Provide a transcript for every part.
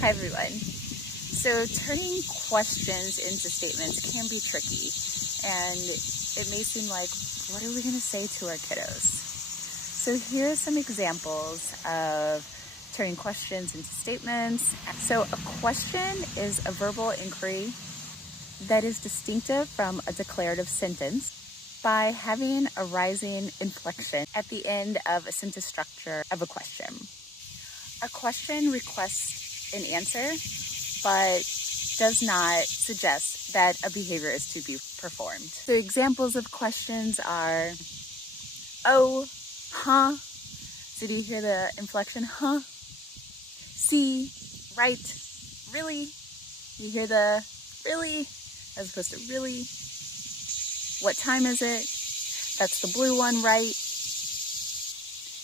Hi everyone. So turning questions into statements can be tricky, and it may seem like, what are we going to say to our kiddos? So here are some examples of turning questions into statements. So a question is a verbal inquiry that is distinctive from a declarative sentence by having a rising inflection at the end of a sentence structure of a question. A question requests an answer, but does not suggest that a behavior is to be performed. So examples of questions are, oh, huh? So do you hear the inflection, huh? See, right, really? You hear the really as opposed to really? What time is it? That's the blue one, right?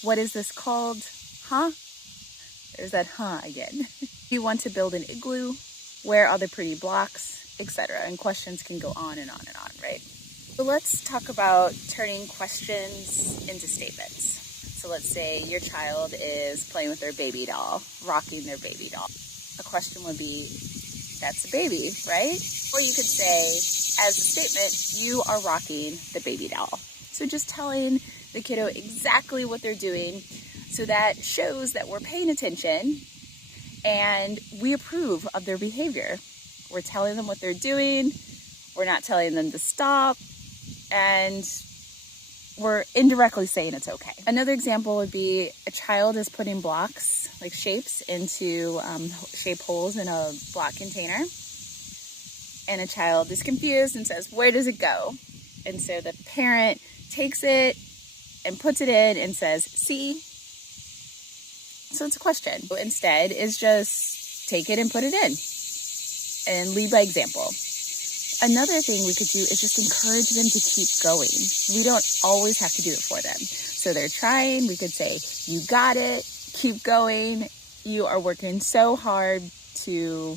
What is this called? Huh? There's that huh again. You want to build an igloo? Where are the pretty blocks? Etc. And questions can go on and on and on, right? So let's talk about turning questions into statements. So let's say your child is playing with their baby doll, rocking their baby doll. A question would be, that's a baby, right? Or you could say, as a statement, you are rocking the baby doll. So just telling the kiddo exactly what they're doing, so that shows that we're paying attention and we approve of their behavior. We're telling them what they're doing, we're not telling them to stop, and we're indirectly saying it's okay. Another example would be a child is putting blocks, like shapes, into shape holes in a block container. And a child is confused and says, where does it go? And so the parent takes it and puts it in and says, see? So it's a question. Instead is just take it and put it in and lead by example. Another thing we could do is just encourage them to keep going. We don't always have to do it for them. So they're trying, we could say, you got it, keep going. You are working so hard to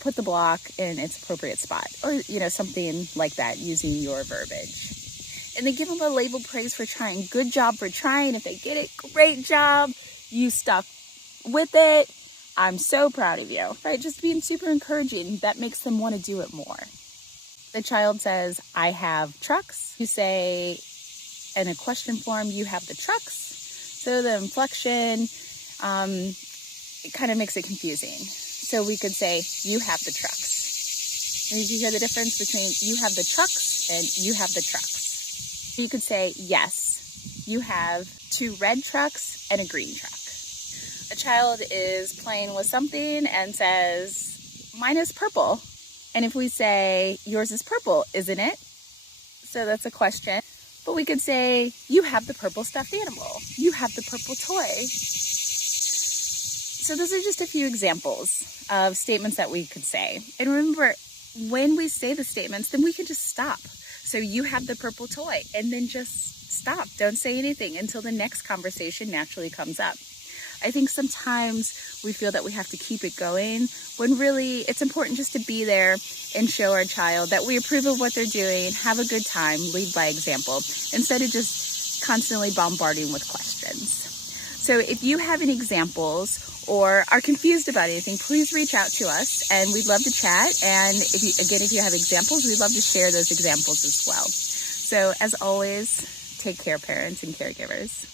put the block in its appropriate spot, or something like that, using your verbiage. And then give them a label praise for trying. Good job for trying. If they get it, great job. You stuck with it. I'm so proud of you, right? Just being super encouraging. That makes them want to do it more. The child says, I have trucks. You say in a question form, you have the trucks. So the inflection, it kind of makes it confusing. So we could say, you have the trucks. And did you hear the difference between you have the trucks and you have the trucks? You could say, yes, you have 2 red trucks and a green truck. A child is playing with something and says, mine is purple. And if we say, yours is purple, isn't it? So that's a question. But we could say, you have the purple stuffed animal. You have the purple toy. So those are just a few examples of statements that we could say. And remember, when we say the statements, then we can just stop. So you have the purple toy, and then just stop. Don't say anything until the next conversation naturally comes up. I think sometimes we feel that we have to keep it going, when really it's important just to be there and show our child that we approve of what they're doing, have a good time, lead by example, instead of just constantly bombarding with questions. So if you have any examples or are confused about anything, please reach out to us and we'd love to chat. And if you have examples, we'd love to share those examples as well. So as always, take care, parents and caregivers.